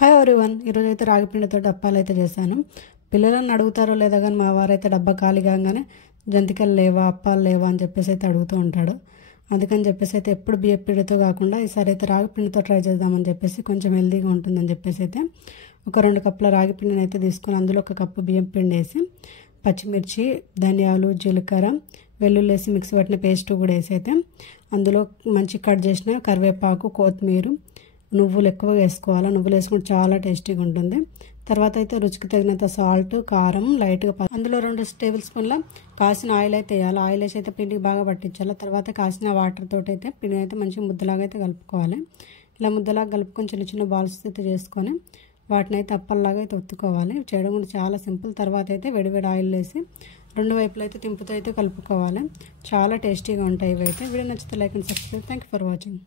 Hi everyone, ఈరోజు అయితే రాగి పిండితో డబ్బాలు అయితే చేశాను. పిల్లలను అడుగుతారో లేదా కానీ మా వారైతే డబ్బా ఖాళీ కాగానే జంతికలు లేవా, అప్పాలు లేవా అని చెప్పేసి అయితే అడుగుతూ ఉంటాడు. అందుకని చెప్పేసి అయితే ఎప్పుడు బియ్యం పిండితో కాకుండా ఈసారి అయితే రాగి పిండితో ట్రై చేద్దామని చెప్పేసి కొంచెం హెల్తీగా ఉంటుందని చెప్పేసి అయితే ఒక 2 కప్పుల రాగి పిండిని అయితే తీసుకుని అందులో 1 కప్పు బియ్యం పిండి వేసి పచ్చిమిర్చి, ధనియాలు, జీలకర్ర, వెల్లుల్లి వేసి మిక్సీ పట్టిన పేస్ట్ కూడా వేసి అయితే అందులో మంచి కట్ చేసిన కరివేపాకు, కొత్తిమీర, నువ్వులు ఎక్కువగా వేసుకోవాలి. నువ్వులు వేసుకుంటే చాలా టేస్టీగా ఉంటుంది. తర్వాత అయితే రుచికి తగినంత సాల్ట్, కారం లైట్గా, అందులో 2 టేబుల్ స్పూన్ల కాసిన ఆయిల్ అయితే వేయాలి. ఆయిల్ వేసి అయితే పిండికి బాగా పట్టించాలి. తర్వాత కాసిన వాటర్ తోటి అయితే పిండి అయితే మంచిగా ముద్దలాగా అయితే కలుపుకోవాలి. ఇలా ముద్దలాగా కలుపుకొని చిన్న చిన్న బాల్స్ అయితే చేసుకొని వాటిని అయితే అప్పల్లాగా అయితే ఒత్తుకోవాలి. చేయడం కూడా చాలా సింపుల్. తర్వాత అయితే వేడివేడి ఆయిల్ వేసి 2 వైపులు అయితే తింపుతూ అయితే కలుపుకోవాలి. చాలా టేస్టీగా ఉంటాయి ఇవైతే. వీడియో నచ్చితే like and subscribe. Thank you for watching.